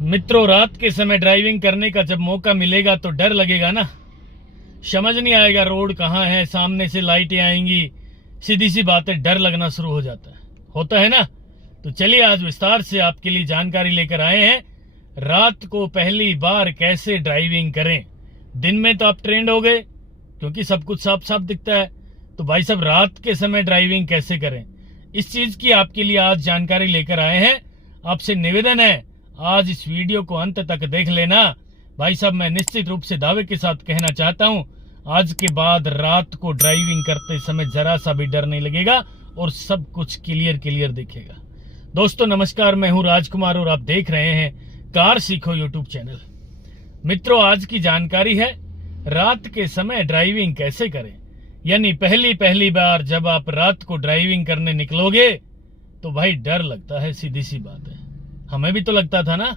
मित्रों, रात के समय ड्राइविंग करने का जब मौका मिलेगा तो डर लगेगा ना। समझ नहीं आएगा रोड कहाँ है, सामने से लाइटें आएंगी, सीधी सी बात है, डर लगना शुरू हो जाता है, होता है ना। तो चलिए आज विस्तार से आपके लिए जानकारी लेकर आए हैं, रात को पहली बार कैसे ड्राइविंग करें। दिन में तो आप ट्रेंड हो गए क्योंकि सब कुछ साफ साफ दिखता है, तो भाई साहब रात के समय ड्राइविंग कैसे करें, इस चीज की आपके लिए आज जानकारी लेकर आए हैं। आपसे निवेदन है आज इस वीडियो को अंत तक देख लेना। भाई साहब मैं निश्चित रूप से दावे के साथ कहना चाहता हूं, आज के बाद रात को ड्राइविंग करते समय जरा सा भी डर नहीं लगेगा और सब कुछ क्लियर दिखेगा। दोस्तों नमस्कार, मैं हूं राजकुमार और आप देख रहे हैं कार सीखो यूट्यूब चैनल। मित्रों आज की जानकारी है रात के समय ड्राइविंग कैसे करें। यानी पहली बार जब आप रात को ड्राइविंग करने निकलोगे तो भाई डर लगता है, सीधी सी बात है, हमें भी तो लगता था ना।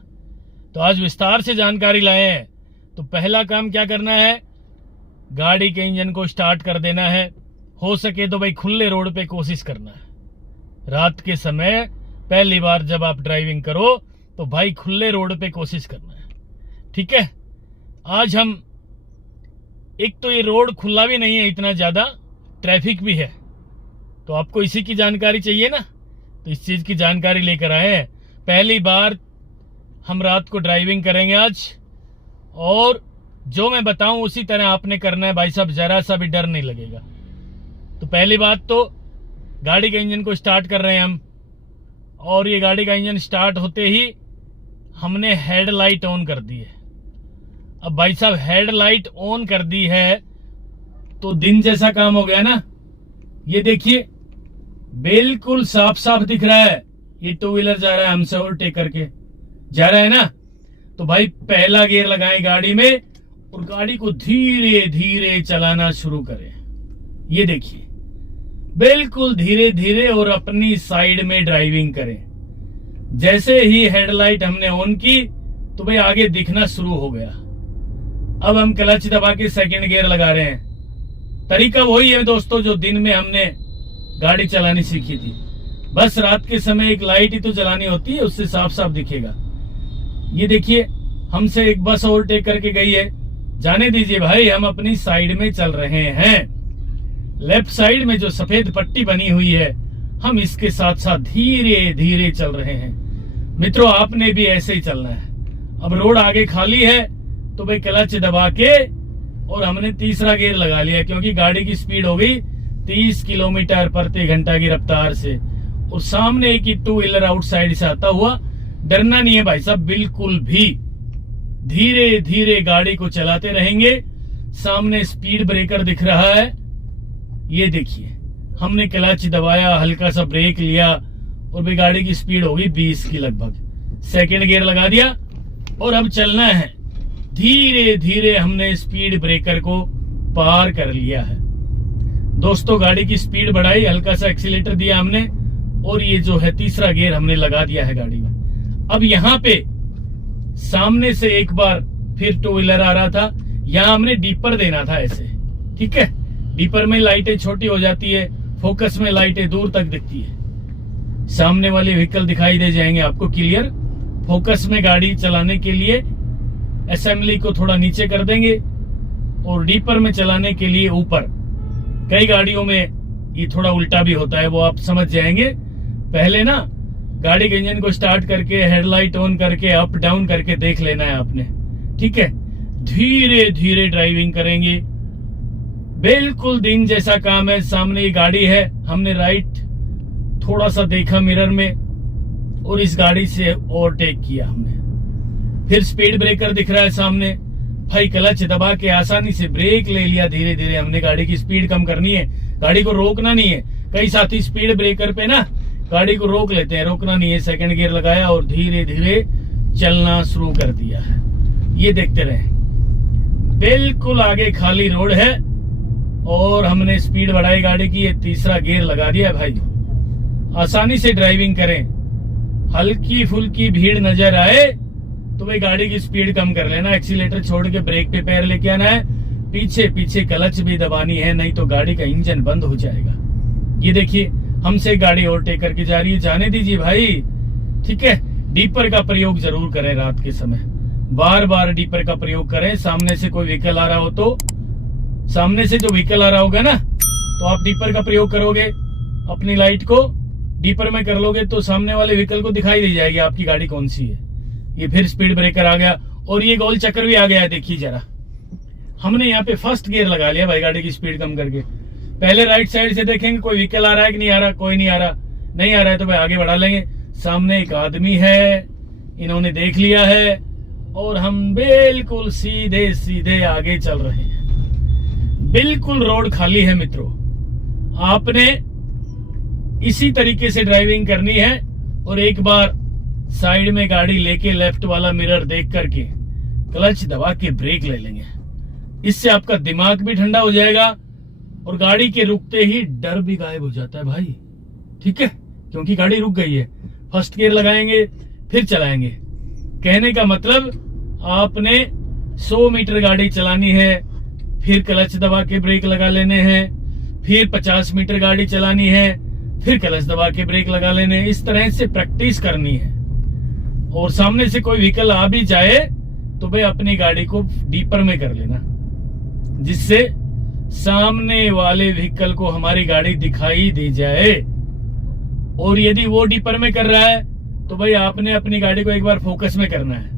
तो आज विस्तार से जानकारी लाए हैं। तो पहला काम क्या करना है, गाड़ी के इंजन को स्टार्ट कर देना है। हो सके तो भाई खुले रोड पे कोशिश करना है। रात के समय पहली बार जब आप ड्राइविंग करो तो भाई खुले रोड पे कोशिश करना है, ठीक है। आज हम एक तो ये रोड खुला भी नहीं है, इतना ज्यादा ट्रैफिक भी है, तो आपको इसी की जानकारी चाहिए ना, तो इस चीज की जानकारी लेकर आए हैं। पहली बार हम रात को ड्राइविंग करेंगे आज, और जो मैं बताऊं उसी तरह आपने करना है भाई साहब, जरा सा भी डर नहीं लगेगा। तो पहली बात तो गाड़ी के इंजन को स्टार्ट कर रहे हैं हम, और ये गाड़ी का इंजन स्टार्ट होते ही हमने हेडलाइट ऑन कर दी है। अब भाई साहब हेडलाइट ऑन कर दी है तो दिन जैसा काम हो गया ना। ये देखिए बिल्कुल साफ साफ दिख रहा है, ये टू व्हीलर जा रहा है हमसे ओवरटेक करके जा रहा है ना। तो भाई पहला गियर लगाएं गाड़ी में और गाड़ी को धीरे धीरे चलाना शुरू करें। ये देखिए बिल्कुल धीरे धीरे और अपनी साइड में ड्राइविंग करें। जैसे ही हेडलाइट हमने ऑन की तो भाई आगे दिखना शुरू हो गया। अब हम क्लच दबा के सेकंड गियर लगा रहे हैं। तरीका वही है दोस्तों जो दिन में हमने गाड़ी चलानी सीखी थी, बस रात के समय एक लाइट ही तो जलानी होती है, उससे साफ साफ दिखेगा। ये देखिए हमसे एक बस ओवरटेक करके गई है, जाने दीजिए भाई, हम अपनी साइड में चल रहे हैं। लेफ्ट साइड में जो सफेद पट्टी बनी हुई है हम इसके साथ साथ धीरे धीरे चल रहे हैं। मित्रों आपने भी ऐसे ही चलना है। अब रोड आगे खाली है तो भाई क्लच दबा के और हमने तीसरा गियर लगा लिया, क्योंकि गाड़ी की स्पीड हो गई 30 किलोमीटर प्रति घंटा की रफ्तार से, और सामने एक टू व्हीलर आउटसाइड से आता हुआ। डरना नहीं है भाई साहब बिल्कुल भी, धीरे धीरे गाड़ी को चलाते रहेंगे। सामने स्पीड ब्रेकर दिख रहा है, ये देखिए हमने क्लच दबाया, हल्का सा ब्रेक लिया और भाई गाड़ी की स्पीड होगी 20 की लगभग। सेकंड गियर लगा दिया और अब चलना है धीरे धीरे। हमने स्पीड ब्रेकर को पार कर लिया है दोस्तों, गाड़ी की स्पीड बढ़ाई, हल्का सा एक्सीलेटर दिया हमने, और ये जो है तीसरा गियर हमने लगा दिया है गाड़ी में। अब यहाँ पे सामने से एक बार फिर टू व्हीलर आ रहा था, यहाँ हमने डीपर देना था ऐसे, ठीक है। डीपर में लाइटें छोटी हो जाती है, फोकस में लाइटें दूर तक दिखती है, सामने वाले व्हीकल दिखाई दे जाएंगे आपको क्लियर। फोकस में गाड़ी चलाने के लिए असेंबली को थोड़ा नीचे कर देंगे और डीपर में चलाने के लिए ऊपर। कई गाड़ियों में ये थोड़ा उल्टा भी होता है, वो आप समझ जाएंगे। पहले ना गाड़ी के इंजन को स्टार्ट करके हेडलाइट ऑन करके अप डाउन करके देख लेना है आपने, ठीक है। धीरे धीरे ड्राइविंग करेंगे, बिल्कुल दिन जैसा काम है। सामने ये गाड़ी है, हमने राइट थोड़ा सा देखा मिरर में और इस गाड़ी से ओवरटेक किया हमने। फिर स्पीड ब्रेकर दिख रहा है सामने, भाई क्लच दबा के आसानी से ब्रेक ले लिया। धीरे धीरे हमने गाड़ी की स्पीड कम करनी है, गाड़ी को रोकना नहीं है। कई साथी स्पीड ब्रेकर पे ना गाड़ी को रोक लेते हैं, रोकना नहीं है। सेकंड गियर लगाया और धीरे धीरे चलना शुरू कर दिया है। ये देखते रहे, बिल्कुल आगे खाली रोड है और हमने स्पीड बढ़ाई गाड़ी की, ये तीसरा गियर लगा दिया भाई। आसानी से ड्राइविंग करें, हल्की फुल्की भीड़ नजर आए तो भाई गाड़ी की स्पीड कम कर लेना, एक्सीलेटर छोड़ के ब्रेक पे पैर लेके आना है, पीछे पीछे क्लच भी दबानी है, नहीं तो गाड़ी का इंजन बंद हो जाएगा। ये देखिए हमसे गाड़ी ओवरटेक करके जा रही है, जाने दीजिए भाई, ठीक है। डीपर का प्रयोग जरूर करें रात के समय, बार बार डीपर का प्रयोग करें। सामने से कोई व्हीकल आ रहा हो तो, सामने से जो व्हीकल आ रहा होगा ना, तो आप डीपर का प्रयोग करोगे, अपनी लाइट को डीपर में कर लोगे तो सामने वाले व्हीकल को दिखाई दे जाएगी आपकी गाड़ी कौन सी है। ये फिर स्पीड ब्रेकर आ गया और ये गोल चक्कर भी आ गया है। देखिए जरा, हमने यहाँ पे फर्स्ट गियर लगा लिया भाई गाड़ी की स्पीड कम करके। पहले राइट साइड से देखेंगे कोई व्हीकल आ रहा है कि नहीं आ रहा। कोई नहीं आ रहा, नहीं आ रहा है तो भाई आगे बढ़ा लेंगे। सामने एक आदमी है, इन्होंने देख लिया है और हम बिल्कुल सीधे सीधे आगे चल रहे हैं। बिल्कुल रोड खाली है मित्रों, आपने इसी तरीके से ड्राइविंग करनी है। और एक बार साइड में गाड़ी लेके लेफ्ट वाला मिरर देख करके क्लच दबा के ब्रेक ले लेंगे। इससे आपका दिमाग भी ठंडा हो जाएगा और गाड़ी के रुकते ही डर भी गायब हो जाता है भाई, ठीक है, क्योंकि गाड़ी रुक गई है। फर्स्ट गियर लगाएंगे फिर चलाएंगे। कहने का मतलब आपने 100 मीटर गाड़ी चलानी है, फिर क्लच दबा के ब्रेक लगा लेने हैं, फिर 50 मीटर गाड़ी चलानी है, फिर क्लच दबा के ब्रेक लगा लेने हैं। इस तरह से प्रैक्टिस करनी है। और सामने से कोई व्हीकल आ भी जाए तो भाई अपनी गाड़ी को डीपर में कर लेना, जिससे सामने वाले व्हीकल को हमारी गाड़ी दिखाई दे जाए। और यदि वो डीपर में कर रहा है तो भाई आपने अपनी गाड़ी को एक बार फोकस में करना है,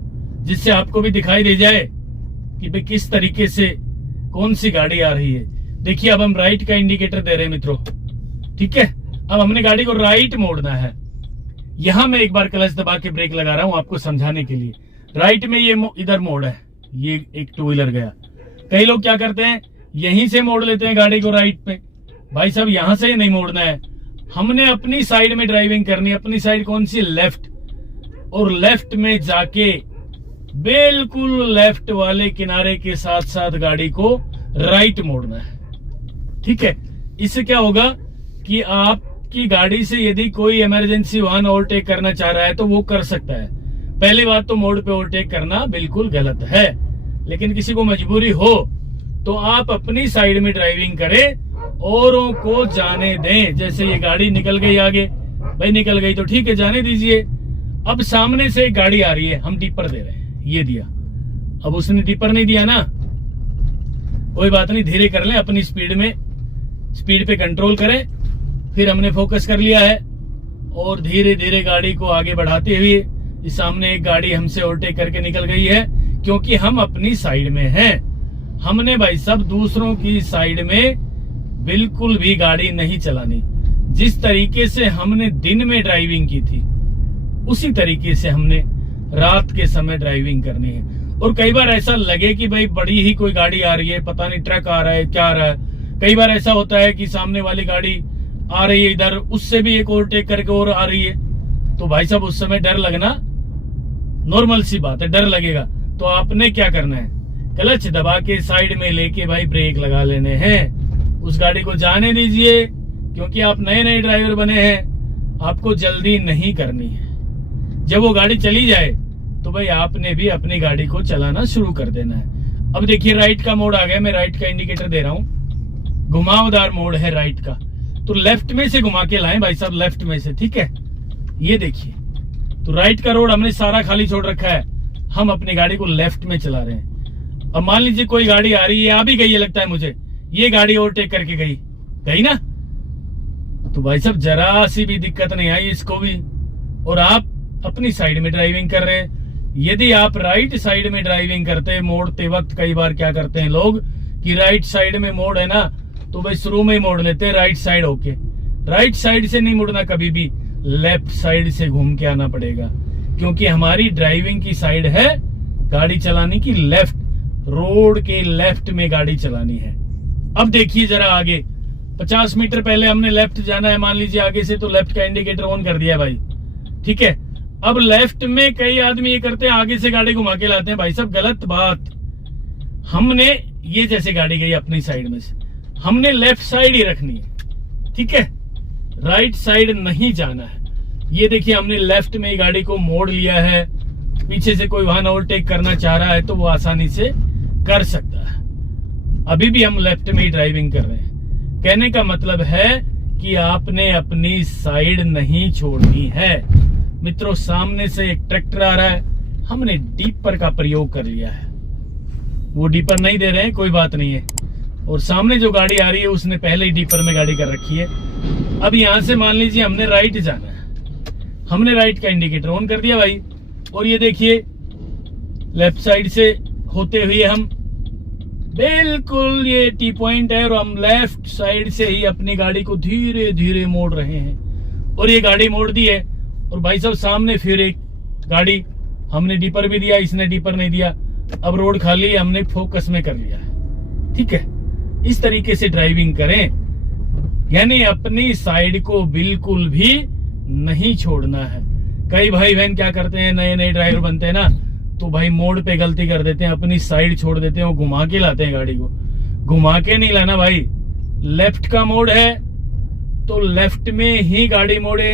जिससे आपको भी दिखाई दे जाए कि भाई किस तरीके से कौन सी गाड़ी आ रही है। देखिए अब हम राइट का इंडिकेटर दे रहे हैं मित्रों, ठीक है। अब हमने गाड़ी को राइट मोड़ना है। यहां मैं एक बार क्लच दबा के ब्रेक लगा रहा हूं आपको समझाने के लिए। राइट में ये इधर मोड़ है, ये एक टू व्हीलर गया। कई लोग क्या करते हैं, यहीं से मोड़ लेते हैं गाड़ी को राइट पे। भाई साहब यहां से नहीं मोड़ना है, हमने अपनी साइड में ड्राइविंग करनी है। अपनी साइड कौन सी, लेफ्ट। और लेफ्ट में जाके बिल्कुल लेफ्ट वाले किनारे के साथ साथ गाड़ी को राइट मोड़ना है, ठीक है। इससे क्या होगा कि आपकी गाड़ी से यदि कोई इमरजेंसी वाहन ओवरटेक करना चाह रहा है तो वो कर सकता है। पहली बात तो मोड़ पे ओवरटेक करना बिल्कुल गलत है, लेकिन किसी को मजबूरी हो तो आप अपनी साइड में ड्राइविंग करें, औरों को जाने दें। जैसे ये गाड़ी निकल गई आगे, भाई निकल गई तो ठीक है, जाने दीजिए। अब सामने से एक गाड़ी आ रही है, हम डीपर दे रहे हैं, ये दिया। अब उसने डीपर नहीं दिया ना, कोई बात नहीं, धीरे कर लें, अपनी स्पीड में, स्पीड पे कंट्रोल करें। फिर हमने फोकस कर लिया है और धीरे धीरे गाड़ी को आगे बढ़ाते हुए इस सामने एक गाड़ी हमसे ओवरटेक करके निकल गई है, क्योंकि हम अपनी साइड में हैं। हमने भाई सब दूसरों की साइड में बिल्कुल भी गाड़ी नहीं चलानी। जिस तरीके से हमने दिन में ड्राइविंग की थी उसी तरीके से हमने रात के समय ड्राइविंग करनी है। और कई बार ऐसा लगे कि भाई बड़ी ही कोई गाड़ी आ रही है, पता नहीं ट्रक आ रहा है, क्या आ रहा है। कई बार ऐसा होता है कि सामने वाली गाड़ी आ रही है इधर, उससे भी एक ओवरटेक करके और आ रही है, तो भाई साहब उस समय डर लगना नॉर्मल सी बात है, डर लगेगा। तो आपने क्या करना है, क्लच दबा के साइड में लेके भाई ब्रेक लगा लेने हैं। उस गाड़ी को जाने दीजिए, क्योंकि आप नए नए ड्राइवर बने हैं, आपको जल्दी नहीं करनी है। जब वो गाड़ी चली जाए तो भाई आपने भी अपनी गाड़ी को चलाना शुरू कर देना है। अब देखिए राइट का मोड़ आ गया, मैं राइट का इंडिकेटर दे रहा हूँ, घुमावदार मोड़ है राइट का, तो लेफ्ट में से घुमा के लाएं भाई साहब, लेफ्ट में से, ठीक है। ये देखिए, तो राइट का रोड हमने सारा खाली छोड़ रखा है, हम अपनी गाड़ी को लेफ्ट में चला रहे हैं। अब मान लीजिए कोई गाड़ी आ रही है, आ भी गई है लगता है मुझे, ये गाड़ी ओवरटेक करके गई ना, तो भाई साहब जरा सी भी दिक्कत नहीं आई इसको भी, और आप अपनी साइड में ड्राइविंग कर रहे हैं। यदि आप राइट साइड में ड्राइविंग करते हैं, मोड़ते वक्त कई बार क्या करते हैं लोग कि राइट साइड में मोड़ है ना, तो भाई शुरू में ही मोड़ लेते हैं राइट साइड होके। राइट साइड से नहीं मुड़ना, कभी भी लेफ्ट साइड से घूम के आना पड़ेगा, क्योंकि हमारी ड्राइविंग की साइड है गाड़ी चलाने की लेफ्ट, रोड के लेफ्ट में गाड़ी चलानी है। अब देखिए जरा आगे 50 मीटर पहले हमने लेफ्ट जाना है, मान लीजिए आगे से, तो लेफ्ट का इंडिकेटर ऑन कर दिया भाई, ठीक है। अब लेफ्ट में कई आदमी ये करते हैं, आगे से गाड़ी घुमा के लाते हैं, भाई साहब गलत बात। हमने ये जैसे गाड़ी गई अपनी साइड में से, हमने लेफ्ट साइड ही रखनी है, ठीक है, राइट साइड नहीं जाना है। ये देखिए हमने लेफ्ट में ही गाड़ी को मोड़ लिया है, पीछे से कोई वाहन ओवरटेक करना चाह रहा है तो वो आसानी से कर सकता है। अभी भी हम लेफ्ट में ही ड्राइविंग कर रहे हैं। कहने का मतलब है कि आपने अपनी साइड नहीं छोड़नी है। मित्रों सामने से एक ट्रैक्टर आ रहा है, हमने डीपर का प्रयोग कर लिया है। वो डीपर नहीं दे रहे हैं, कोई बात नहीं है। और सामने जो गाड़ी आ रही है उसने पहले ही डीपर में गाड़ी कर रखी है। अब यहां से मान लीजिए हमने राइट जाना है, हमने राइट का इंडिकेटर ऑन कर दिया भाई, और ये देखिए लेफ्ट साइड से होते हुए हम बिल्कुल ये टी पॉइंट है, और हम लेफ्ट साइड से ही अपनी गाड़ी को धीरे धीरे मोड़ रहे हैं। और ये गाड़ी मोड़ दी है, और भाई साहब सामने फिर एक गाड़ी, हमने डीपर भी दिया, इसने डीपर नहीं दिया। अब रोड खाली है, हमने फोकस में कर लिया है। ठीक है, इस तरीके से ड्राइविंग करें, यानी अपनी साइड को बिल्कुल भी नहीं छोड़ना है। कई भाई बहन क्या करते हैं, नए नए ड्राइवर बनते हैं ना, तो भाई मोड़ पे गलती कर देते हैं, अपनी साइड छोड़ देते हैं, वो घुमा के लाते हैं गाड़ी को। घुमा के नहीं लाना भाई, लेफ्ट का मोड़ है तो लेफ्ट में ही गाड़ी मोड़े,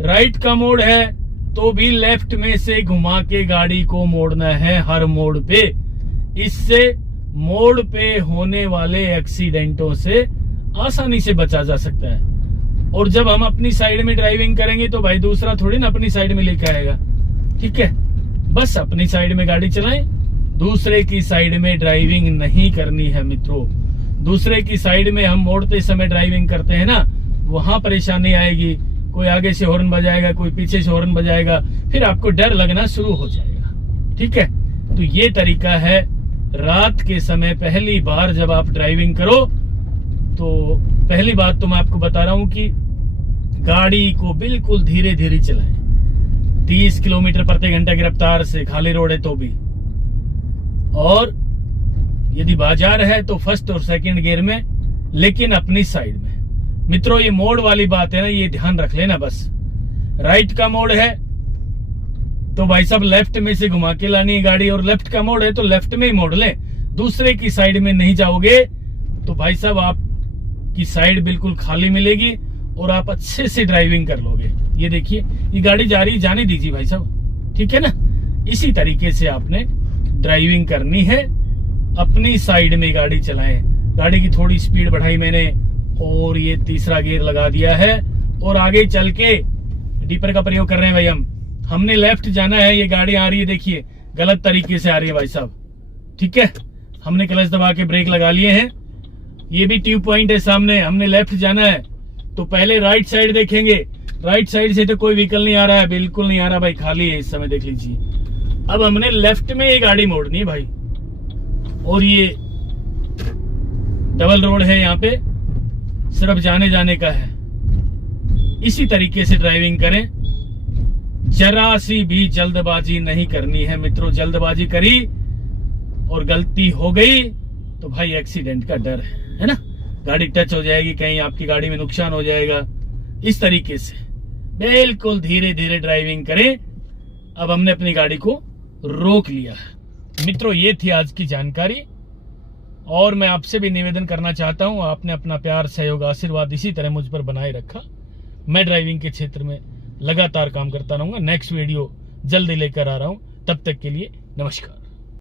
राइट का मोड़ है तो भी लेफ्ट में से घुमा के गाड़ी को मोड़ना है हर मोड़ पे। इससे मोड़ पे होने वाले एक्सीडेंटों से आसानी से बचा जा सकता है। और जब हम अपनी साइड में ड्राइविंग करेंगे तो भाई दूसरा थोड़ी ना अपनी साइड में लेके आएगा। ठीक है, बस अपनी साइड में गाड़ी चलाएं, दूसरे की साइड में ड्राइविंग नहीं करनी है मित्रों। दूसरे की साइड में हम मोड़ते समय ड्राइविंग करते हैं ना, वहां परेशानी आएगी। कोई आगे से हॉर्न बजाएगा, कोई पीछे से हॉर्न बजाएगा, फिर आपको डर लगना शुरू हो जाएगा। ठीक है, तो ये तरीका है। रात के समय पहली बार जब आप ड्राइविंग करो तो पहली बात तो मैं आपको बता रहा हूं कि गाड़ी को बिल्कुल धीरे धीरे चलाएं, 30 किलोमीटर प्रति घंटा की रफ्तार से, खाली रोड है तो भी। और यदि बाजार है तो फर्स्ट और सेकंड गियर में, लेकिन अपनी साइड में। मित्रों ये मोड़ वाली बात है ना, ये ध्यान रख लेना बस। राइट का मोड़ है तो भाई साहब लेफ्ट में से घुमा के लानी है गाड़ी, और लेफ्ट का मोड़ है तो लेफ्ट में ही मोड़ ले। दूसरे की साइड में नहीं जाओगे तो भाई साहब आपकी साइड बिल्कुल खाली मिलेगी और आप अच्छे से ड्राइविंग कर लोगे। ये देखिए ये गाड़ी जा रही, जाने दीजिए भाई साहब। ठीक है ना, इसी तरीके से आपने ड्राइविंग करनी है। अपनी साइड में गाड़ी चलाएं। गाड़ी की थोड़ी स्पीड बढ़ाई मैंने, और ये तीसरा गियर लगा दिया है, और आगे चल के डीपर का प्रयोग कर रहे हैं भाई हम। हमने लेफ्ट जाना है, ये गाड़ी आ रही है देखिए गलत तरीके से आ रही है भाई साहब। ठीक है, हमने क्लच दबा के ब्रेक लगा लिए हैं। ये भी ट्यूब पॉइंट है सामने, हमने लेफ्ट जाना है तो पहले राइट साइड देखेंगे। राइट साइड से तो कोई व्हीकल नहीं आ रहा है, बिल्कुल नहीं आ रहा भाई, खाली है इस समय, देख लीजिए। अब हमने लेफ्ट में ये गाड़ी मोड़नी है भाई, और ये डबल रोड है, यहाँ पे सिर्फ जाने जाने का है। इसी तरीके से ड्राइविंग करें, जरा सी भी जल्दबाजी नहीं करनी है मित्रों। जल्दबाजी करी और गलती हो गई तो भाई एक्सीडेंट का डर है ना, गाड़ी टच हो जाएगी, कहीं आपकी गाड़ी में नुकसान हो जाएगा। इस तरीके से बिल्कुल धीरे धीरे ड्राइविंग करें। अब हमने अपनी गाड़ी को रोक लिया है। मित्रों ये थी आज की जानकारी, और मैं आपसे भी निवेदन करना चाहता हूं, आपने अपना प्यार, सहयोग, आशीर्वाद इसी तरह मुझ पर बनाए रखा। मैं ड्राइविंग के क्षेत्र में लगातार काम करता रहूंगा। नेक्स्ट वीडियो जल्दी लेकर आ रहा हूं, तब तक के लिए नमस्कार।